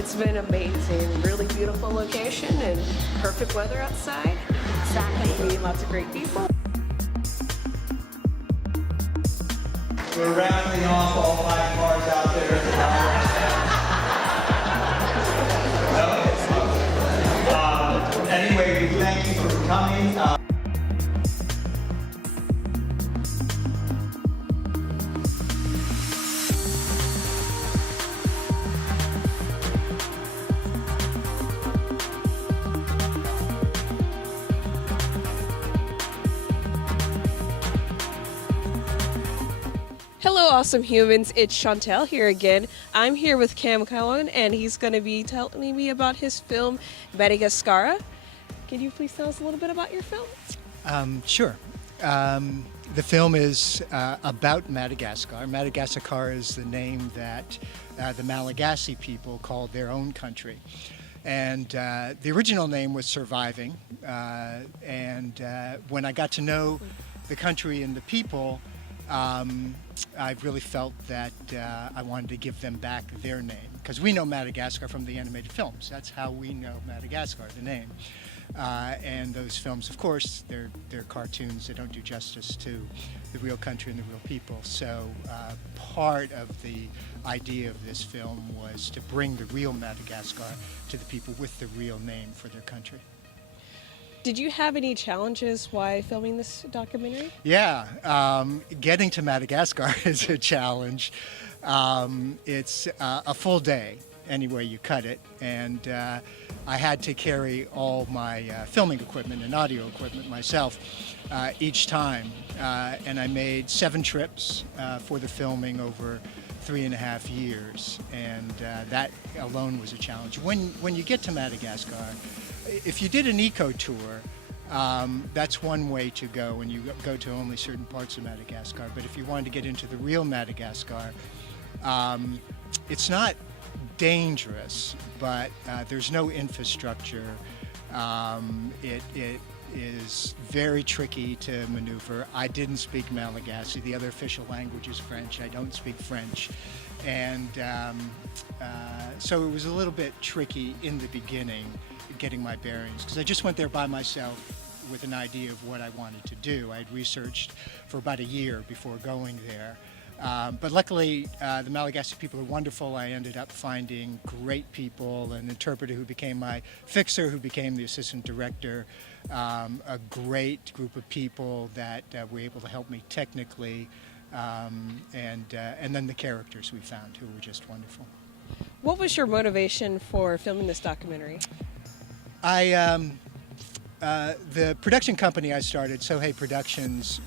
It's been amazing. Really beautiful location and perfect weather outside. Exactly. Meeting lots of great people. We're raffling off all 5 cars out there. Anyway, we thank you for coming. Hello, awesome humans. It's Chantel here again. I'm here with Cowan, and he's going to be telling me about his film, Madagascar. Can you please tell us a little bit about your film? Sure. The film is about Madagascar. Madagascar is the name that the Malagasy people called their own country. And the original name was Surviving. And when I got to know the country and the people, I really felt that I wanted to give them back their name. Because we know Madagascar from the animated films. That's how we know Madagascar, the name. And those films, of course, they're cartoons. They don't do justice to the real country and the real people. So part of the idea of this film was to bring the real Madagascar to the people with the real name for their country. Did you have any challenges while filming this documentary? Yeah, getting to Madagascar is a challenge. It's a full day, any way you cut it, and I had to carry all my filming equipment and audio equipment myself each time, and I made 7 trips for the filming over 3.5 years, and that alone was a challenge. When you get to Madagascar, if you did an eco tour, that's one way to go, and you go to only certain parts of Madagascar. But if you wanted to get into the real Madagascar, it's not dangerous, but there's no infrastructure. It is very tricky to maneuver. I didn't speak Malagasy. The other official language is French. I don't speak French. And so it was a little bit tricky in the beginning getting my bearings, because I just went there by myself with an idea of what I wanted to do. I had researched for about a year before going there. But luckily, the Malagasy people are wonderful. I ended up finding great people, an interpreter who became my fixer, who became the assistant director, a great group of people that were able to help me technically, and then the characters we found, who were just wonderful. What was your motivation for filming this documentary? The production company I started, Sohei Productions,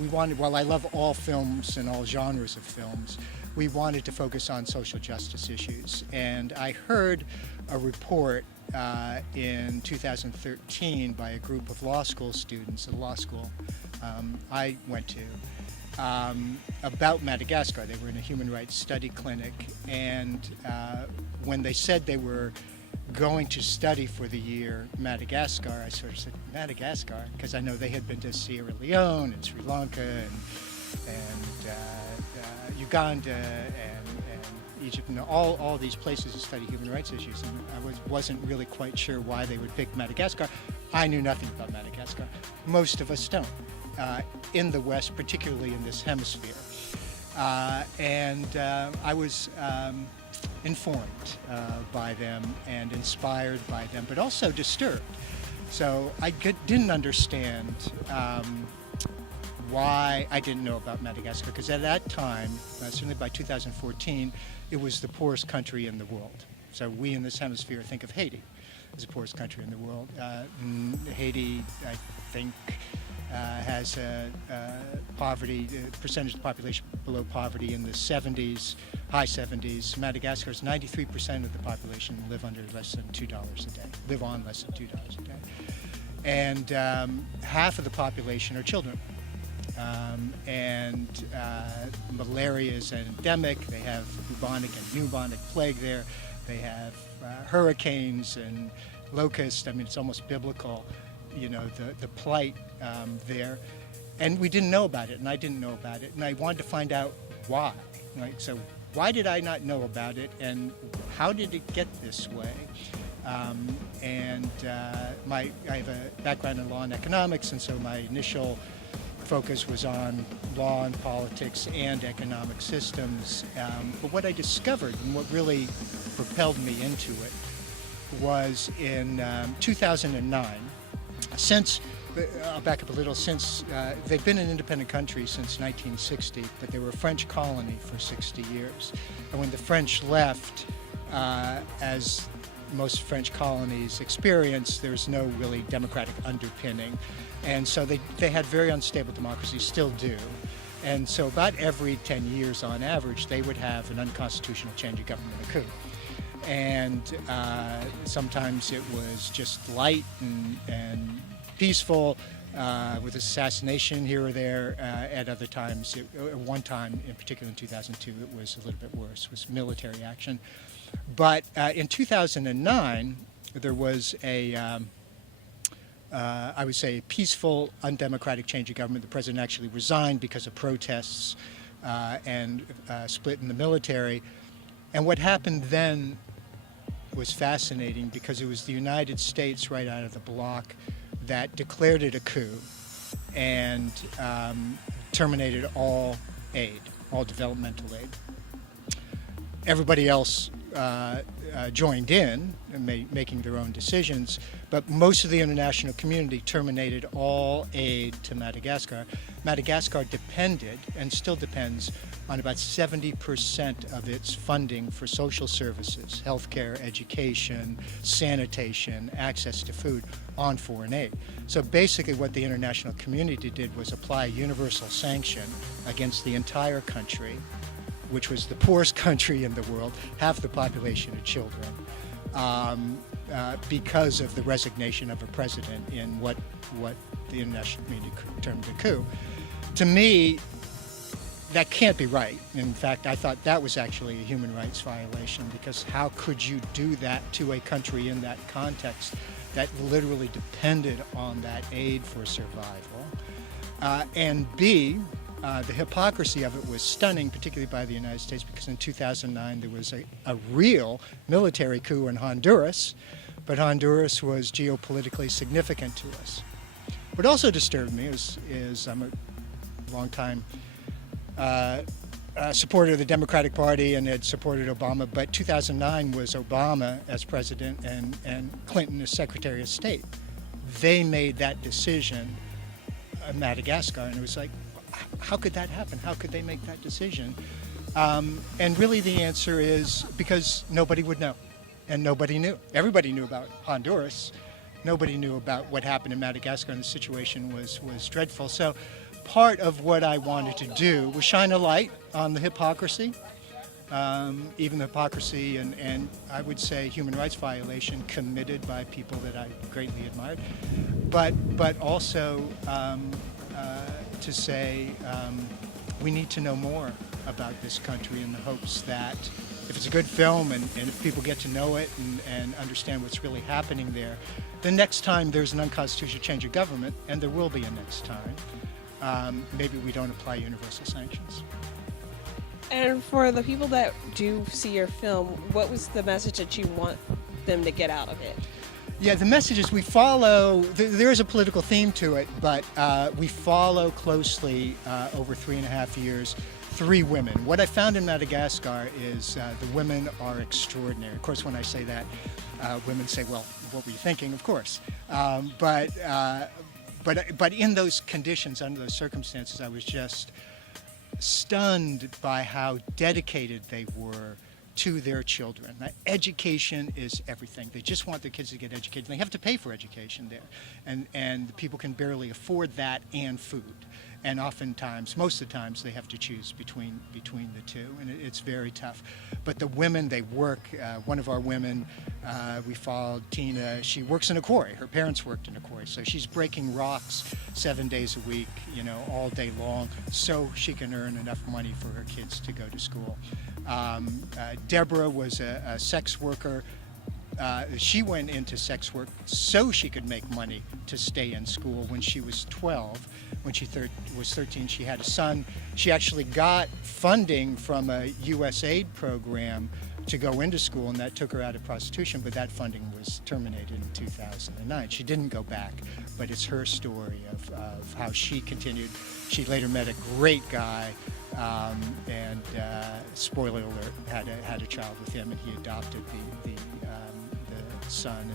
we wanted, while I love all films and all genres of films, we wanted to focus on social justice issues. And I heard a report in 2013 by a group of law school students at a law school I went to about Madagascar. They were in a human rights study clinic, and when they said they were going to study for the year Madagascar, I sort of said, Madagascar? Because I know they had been to Sierra Leone and Sri Lanka and Uganda and Egypt, and all these places to study human rights issues. And I wasn't really quite sure why they would pick Madagascar. I knew nothing about Madagascar. Most of us don't, in the West, particularly in this hemisphere. And I was informed by them and inspired by them, but also disturbed. So I didn't understand why I didn't know about Madagascar, because at that time, certainly by 2014, it was the poorest country in the world. So we in this hemisphere think of Haiti as the poorest country in the world. Haiti, I think, has a poverty, percentage of the population below poverty in the 70s, high 70s. Madagascar is 93% of the population live under less than $2 a day, live on less than $2 a day. And half of the population are children. Malaria is endemic. They have bubonic and pneumonic plague there. They have hurricanes and locusts. I mean, it's almost biblical, you know, the plight there. And we didn't know about it, and I didn't know about it, and I wanted to find out why. Right? So why did I not know about it, and how did it get this way? I have a background in law and economics, and so my initial focus was on law and politics and economic systems. But what I discovered and what really propelled me into it was in 2009. I'll back up a little. Since they've been an independent country since 1960, but they were a French colony for 60 years. And when the French left, as most French colonies experienced, there's no really democratic underpinning. And so they had very unstable democracies, still do. And so about every 10 years on average, they would have an unconstitutional change of government, a coup. And sometimes it was just light and peaceful, with assassination here or there. At other times, one time in particular in 2002, it was a little bit worse. It was military action. But in 2009, there was I would say, a peaceful, undemocratic change of government. The president actually resigned because of protests and split in the military. And what happened then was fascinating, because it was the United States right out of the block that declared it a coup and terminated all aid, all developmental aid. Everybody else joined in, making their own decisions, but most of the international community terminated all aid to Madagascar. Madagascar depended, and still depends, on about 70% of its funding for social services, healthcare, education, sanitation, access to food, on foreign aid. So basically what the international community did was apply a universal sanction against the entire country, which was the poorest country in the world, half the population of children, because of the resignation of a president in what the international community termed a coup. To me, that can't be right. In fact, I thought that was actually a human rights violation, because how could you do that to a country in that context that literally depended on that aid for survival? And B, the hypocrisy of it was stunning, particularly by the United States, because in 2009 there was a real military coup in Honduras, but Honduras was geopolitically significant to us. What also disturbed me is I'm a long-time supporter of the Democratic Party and had supported Obama, but 2009 was Obama as president and Clinton as Secretary of State. They made that decision in Madagascar, and it was like, how could that happen? How could they make that decision? And really the answer is because nobody would know, and nobody knew. Everybody knew about Honduras. Nobody knew about what happened in Madagascar, and the situation was dreadful. So part of what I wanted to do was shine a light on the hypocrisy, even the hypocrisy and I would say human rights violation committed by people that I greatly admired, but also to say we need to know more about this country, in the hopes that if it's a good film and if people get to know it and understand what's really happening there, the next time there's an unconstitutional change of government, and there will be a next time, maybe we don't apply universal sanctions. And for the people that do see your film, what was the message that you want them to get out of it? Yeah, the message is we follow, there is a political theme to it, but we follow closely over 3.5 years 3 women. What I found in Madagascar is the women are extraordinary. Of course, when I say that, women say, well, what were you thinking? Of course. But in those conditions, under those circumstances, I was just stunned by how dedicated they were to their children. Now, education is everything. They just want their kids to get educated. They have to pay for education there, and people can barely afford that and food. And oftentimes, most of the times, they have to choose between the two, and it's very tough. But the women, they work. One of our women, we followed, Tina. She works in a quarry. Her parents worked in a quarry, so she's breaking rocks 7 days a week, all day long, so she can earn enough money for her kids to go to school. Deborah was a sex worker. she went into sex work so she could make money to stay in school. When she was 12, when she was 13, she had a son. She actually got funding from a U.S.A. program to go into school, and that took her out of prostitution, but that funding was terminated in 2009. She didn't go back, but it's her story of how she continued. She later met a great guy, and spoiler alert, had a child with him, and he adopted the son,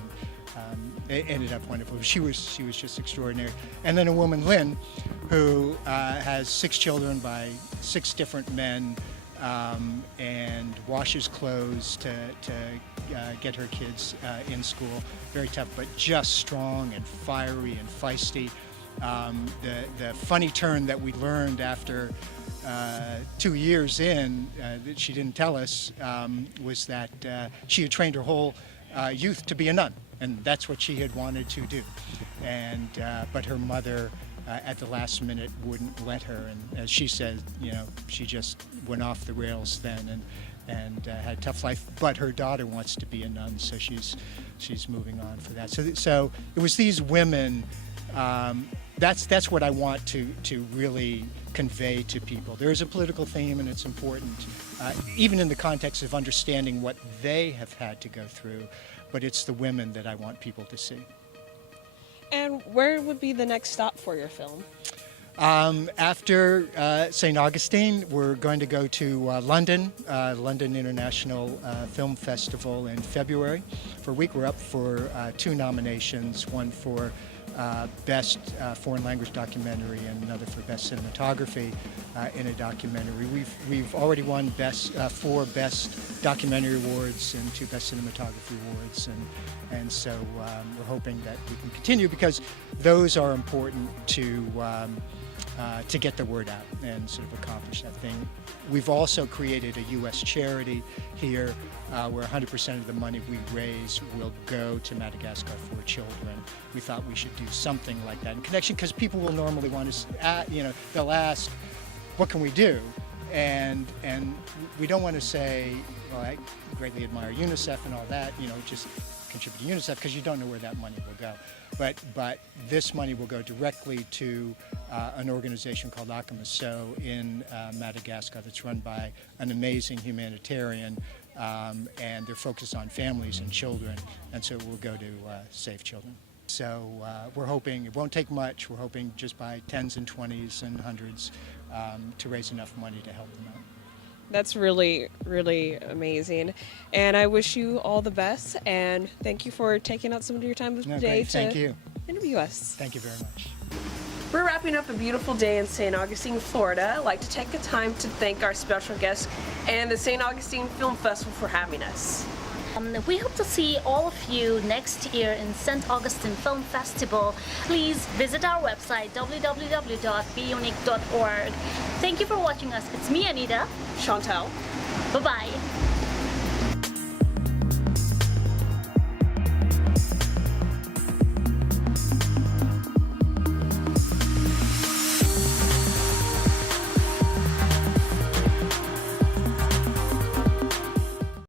and it ended up wonderful. She was just extraordinary. And then a woman, Lynn, who has 6 children by 6 different men, and washes clothes to get her kids in school. Very tough, but just strong and fiery and feisty. The funny turn that we learned after 2 years in, that she didn't tell us, was that she had trained her whole youth to be a nun, and that's what she had wanted to do. And but her mother, at the last minute, wouldn't let her, and as she said, she just went off the rails then, and had a tough life. But her daughter wants to be a nun, so she's moving on for that. So it was these women. That's what I want to really convey to people. There is a political theme, and it's important, even in the context of understanding what they have had to go through. But it's the women that I want people to see. And where would be the next stop for your film? After St. Augustine, we're going to go to London International Film Festival in February. For a week, we're up for 2 nominations, one for Best Foreign Language Documentary and another for Best Cinematography in a documentary. We've already won 4 Best Documentary Awards and 2 Best Cinematography Awards, and so we're hoping that we can continue, because those are important to get the word out and sort of accomplish that thing. We've also created a U.S. charity here where 100% of the money we raise will go to Madagascar for children. We thought we should do something like that in connection, because people will normally want to, they'll ask, what can we do? And we don't want to say, well, I greatly admire UNICEF and all that, just contribute to UNICEF, because you don't know where that money will go. But this money will go directly to an organization called Gamache-Koger in Madagascar that's run by an amazing humanitarian, and they're focused on families and children, and so it will go to Save Children. So we're hoping, it won't take much, we're hoping just by 10s and 20s and 100s to raise enough money to help them out. That's really, really amazing. And I wish you all the best, and thank you for taking out some of your time today to interview us. Thank you very much. We're wrapping up a beautiful day in St. Augustine, Florida. I'd like to take a time to thank our special guest and the St. Augustine Film Festival for having us. We hope to see all of you next year in St. Augustine Film Festival. Please visit our website www.bUneke.org. Thank you for watching us. It's me, Anita. Chantel. Bye-bye.